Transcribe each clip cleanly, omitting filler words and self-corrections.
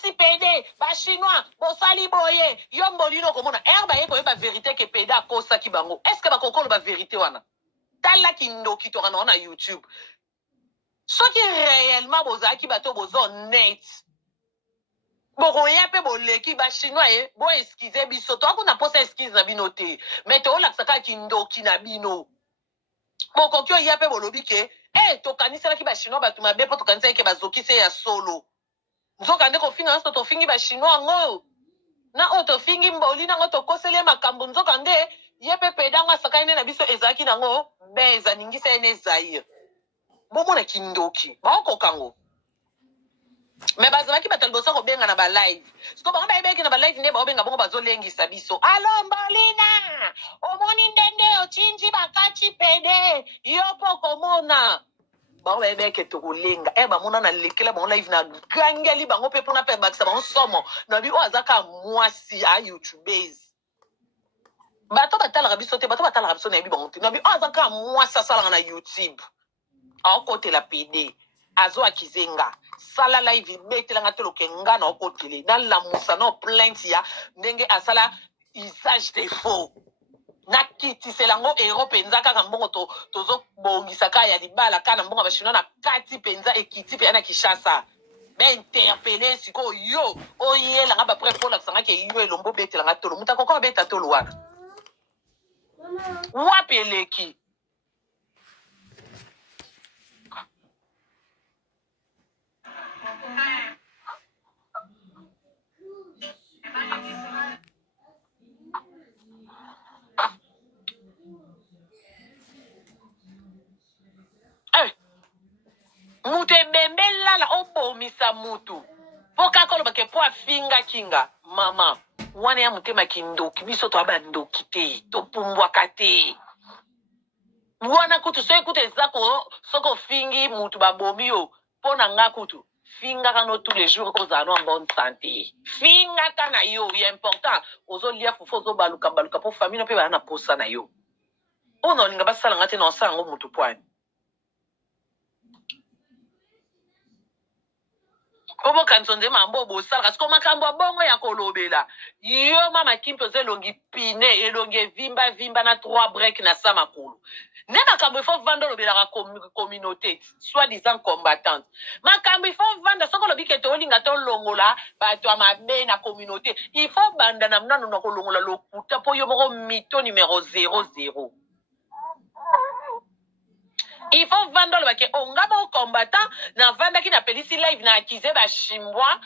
si pede ba chinois bosali boye yo molino komona herba ye koyeba vérité ke pede akosaki bango est ce que bakokolo ba vérité wana tala kindoki tokana na YouTube soki réellement bozalaki bato bozo honnête bokoya mpe boleki ba chinois ye bo excuse biso tokuna posa excuse na bino te mais toolakisaka kindoki na bino bokoki oya mpe bolobi ke tokaniselaki ba chinois bato mabe mpo tokanisaki ke bazokisi ya solo nzoka nde kofinga nyonso tofingi ba chinois yango na oyo tofingi mboli nango tokoseli makambo nzoka nde ye mpe pedango asakani nde na biso ezalaki nango beza ningisa ye ne zaire bomona kindoki baokokango me bazalaki bato liboso kobenga na balive siko bango bayebeki na balive nde baobenga bongo bazolengisa biso alo mbolina omoni ndende ochinji bakati pede yo mpo komona bango bayebeke tokolenga bamona na lekela bango live na gangeli bango mpe mpona mpe bakisa bango somo na bi oyo azaka mwasi a youtubers bato batalaka biso te bato batalaka biso na yebi bango te na bi oyo azaka mwasi asalaka na youtube aokotela pede azo akizenga sala live betelanga te lokenga na okotele na lamusa na plainte ya ndenge asala usage de faux na kitisela ngo ero penza kaka mbongo tozobongisa kaka ya libala kaka na mbongo bashino na kati penza ekiti pe na Kishasa interpellé siko yo oyelanga bapres mpo olakisanga ke yo elombo betelanga tolo mutu akoko beta tolo wana wapi eleki mutu ebembe lala obomisa mutu po kaka olobake po afinga kinga mama wana ya motema kindoki biso to abandoki te topumbwaka te wana kutu soki kutu ezako soki ofingi mutu babomi yo mpo na nga kutu fingaka no tous les jours kozala no en bonne santé fingaka na yo ya important ozolia fufu ozobaluka baluka mpo famille no mpe baya na posa na yo oyo na olinga basalanga te na osala yango mutu pwani Obo kanzonde mambo bosala kasi ko makambo abongo ya kolobela yo mama kimpe zelongi pine elongi vimba na 3 break na sa makulu ne makambo il faut vendre lobela ka communauté soit disant combattante makambo il faut vendre soko lobi ke to linga to longola bato amabe na communauté il faut banda na mnano na kolongola lokuta po yo moko mito numéro 00 il faut vendre le que ongaba au combattant na vanda ki na pelisi live na akize ba chimbwa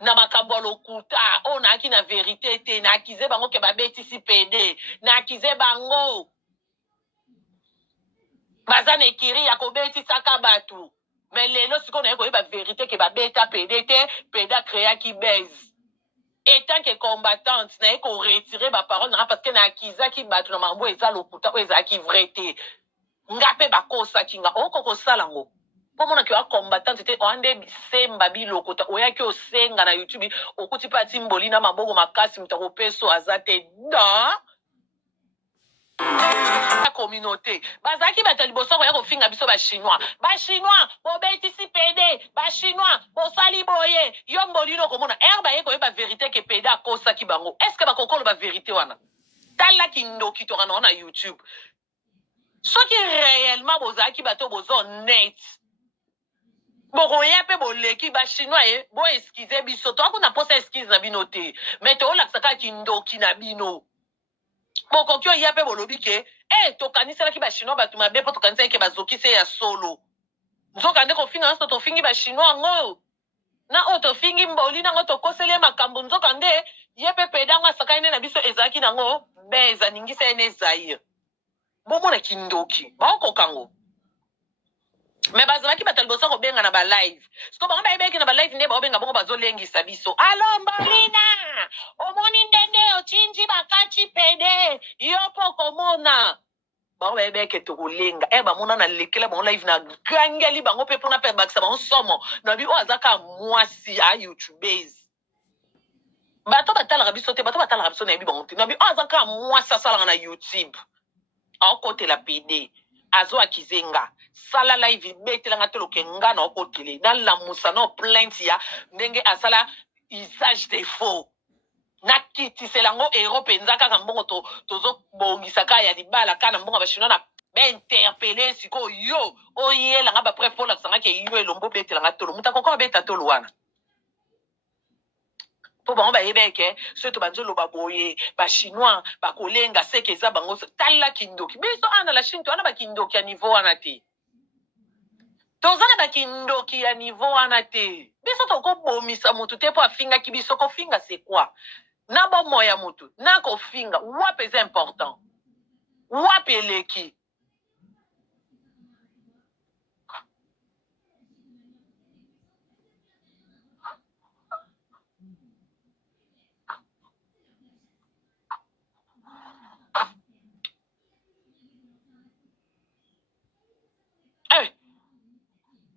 na makambo lokuta on a ki na vérité te na akize bango ke ba betisi PD na akize bango bazane kiri ya ko betisa ka batu mais lelo siko na ko ba vérité ke ba beta PD te PD créa ki base et tant que combattante na ko retirer ba parole na parce que na akiza ki batu na mambo eza lokuta o eza ki vrai te ngape bakosa kinga okoko salango pomona ki wa combattante te oande semba bilokota oyaki osenga na YouTube okuti pati mboli na mabogo makasi mutako peso azate da la communauté bazaki batali boso ya kofinga biso ba chinois bo betisi pede ba chinois bo sali boye yo mboli no komona herba ye koyeba vérité ke pede akosaki bango est ce que bakokolo ba vérité wana tala kindoki tokana na YouTube soki réellement bozalaki bato bozo honnête bokoya mpe boleki ba chinois ye bo excuse biso tokuna posa excuse na bino te mais toolakisaka kindoki na bino bokoki oya mpe bolobi ke tokaniselaki ba chinois bato mabe mpo tokanisaki ke bazokisi ya solo nzoka nde kofinga nyonso tofingi ba chinois yango na oyo tofingi mboli nango tokoseli makambo nzoka nde ye mpe pedango asakani nde na biso ezalaki nango beza ningisa ye ne zaire bomona kindoki baokokango me bazalaki bato liboso kobenga na balive siko bango bayebeki na balive nde baobenga bongo bazolengisa biso alo mbolina omoni ndende ochinji bakati pede yo mpo komona bango bayebeke tokolenga bamona na lekela bango live na gangeli bango mpe mpona mpe bakisa bango somo na bi oyo azaka mwasi a youtubers bato batalaka biso te bato batalaka biso na yebi bango te na bi oyo azaka mwasi asalaka na youtube aokotela pede azo akizenga sala live betelanga te lokenga na okotele na lamusa na plainte ya ndenge asala usage des faux. Nakitisela ngo ero penza kaka mbongo tozo bongisaka ya libala kana mbongo bashino na interpeller siko yo oyela nga ba pref pour la sanga ke yo elombo betela nga tolo mutako ko beta tolo wana po bango ba yebeke soto banjolo baboye ba chinois ba kolenga seke za bango tala kindoki biso ana la Chine to ana ba kindoki ya niveau wana te tozana ba kindoki ya niveau wana te biso to ko bomisa mutu te po afinga kibiso ko finga c'est quoi na bo moya mutu na ko finga wape c'est important wape leki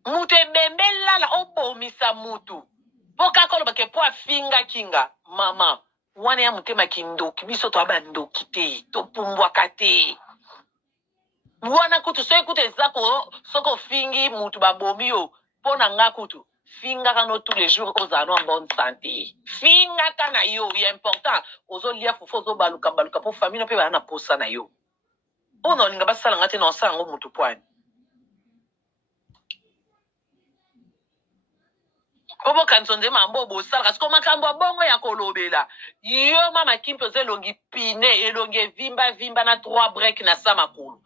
mutu ebembela la obomisa mutu poka kolo bake po afinga kinga mama wana ya mutema kindoki biso to abandoki te to pumbwaka te wana kutu so ekuta ezako soko fingi mutu babomi yo pona nga kutu finga kano tous les jours ozano en bonne santé finga kana yo ya important ozo lia fofo ozo baluka po famille pe bana posa na yo ono linga basala ngate na osango mutu pwani Obo kantonde mambo bosala kasi koma kambo bongo ya kolobela yo mama kimpo zelongi pine elongi vimba na 3 break na sama kulu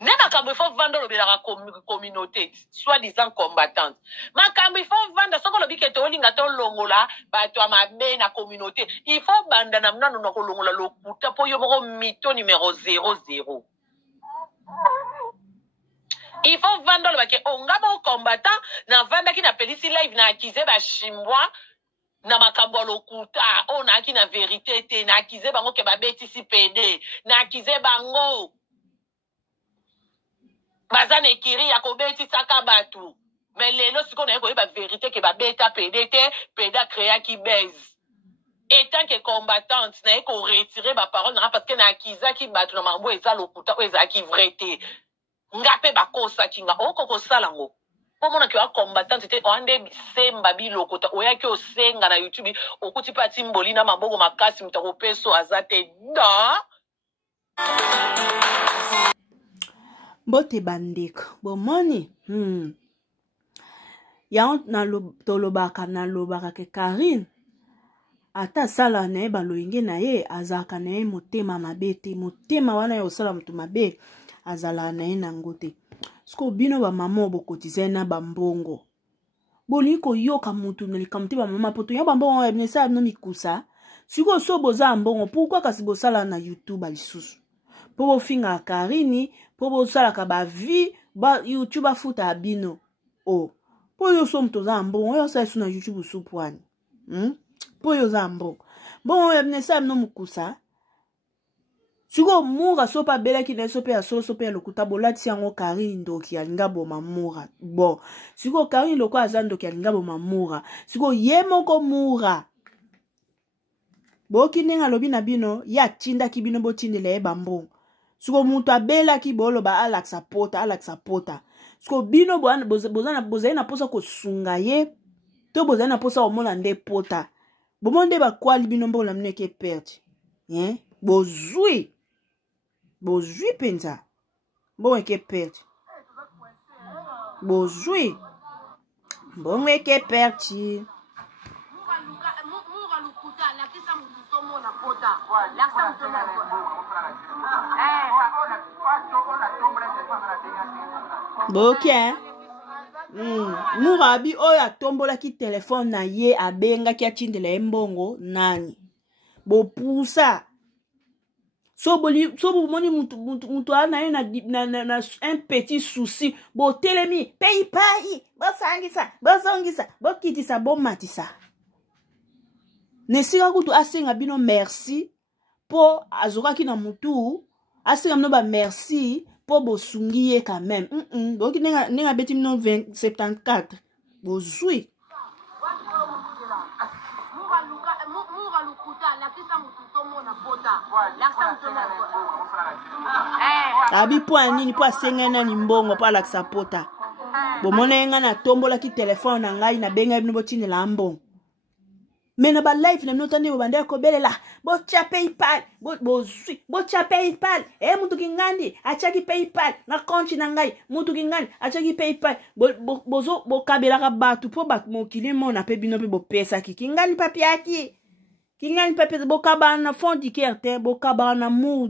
ne makambo il faut vendre lobela ka communauté soit disant combattante makambo il faut vendre soko lobike to linga to longola bato amabe na communauté il faut banda na mnano na kolongola lokuta po yo moko mito numéro 00 il faut vendre le baquet. On a bon combattant. Na vanda qui na pelisi live na akize ba chimbwa. Na makambo lokuta. On a qui na vérité te. Na akize bango ke ba betisi PD. Na akize bango. Bazane kiri ya ko betisi sakabatu. Mais lelo si qu'on a ba vérité ke ba beta PD te. PD créa qui baise. Et tant que combattante, na ko retirer ba parole parce que na akiza ki batu na mambo eza lokuta o eza ki vrai te. Ngape bakosa kinga oko kosala ngo pomona ki wa combattant te ande semba biloko ta oya ki osenga na YouTube okuti pati mboli na maboko makasi mutako peso azate da bote bandeko bomoni ya na tolobaka na lobaka ke Karine ata sala na baloyenge na ye azaka na ye motema mabe te motema wana yo sala mutu mabe azala na ye nango te sko bino ba mama bokotize na bambongo boli ko yoka mutu na likamte ba mama poto ya bambongo ya binesa no mikusa siko so boza mbongo pourquoi kasi bosala na YouTube alisusu po bofinga Karine po bosala ka ba vie ba YouTube afuta abino po yo so mto za mbongo yo sa na YouTube supwani po yo za mbongo bon ya binesa no mikusa Sugo mura sopa bela ki na sope ya sope ya lokuta bolati yango Karine ndoki ya ngabo mamura. Bon, sugo Karine loko azan ndoki ya ngabo mamura. Sugo ye moko mura. Boki nenga lobi na bino ya tinda ki bino bo tindele bambong. Sugo mutu abela ki bolo ba alaksa pota. Sugo bino bozana na posa ko sunga ye. To bozana posa omona nde pota. Bomonde ba kwali bino mbo la mneke perte. Bozui penza. Bon eke perte. Bozui. Bon eke perte. Boke. Murabi oya tombola ki telefone na ye abenga ki atindele mbongo nani. Bo pousa. So moni mutu ana ye na un petit souci. Bo telemi, pay, bo sangisa, bo kitisa, bo matisa. Nesika kutu asenga bino merci po azoka ki na mutu, asenga mno ba merci po bo sungiye quand même. Boki nenga beti mno 74. Bo zui. Abi po anini po asenga na nimbongo po alaksa pota. Bomona yenga na tombola ki telefone na ngai na benga bino botine la mbongo. Mais na ba live na mnotande bobanda ko belela bocha PayPal bocha PayPal mutu kingandi achaki PayPal na konti na ngai mutu kingandi achaki PayPal bozo bokabela ka batu po batu mokili mona pe bino pe bopesa ki kingandi papiaki kingandi papier bokabana na fond d'ikerte bokabana mou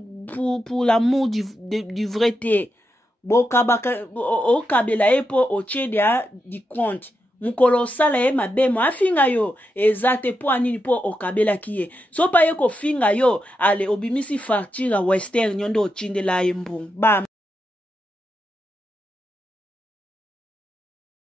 pour l'amour du vrai te bokabaka okabela epo ochedea di compte mukolo sala ye mabemo afinga yo ezate po anini po okabela kiye so pa ye ko finga yo ale obimisi facture western nyondo ochindela ye mbung bam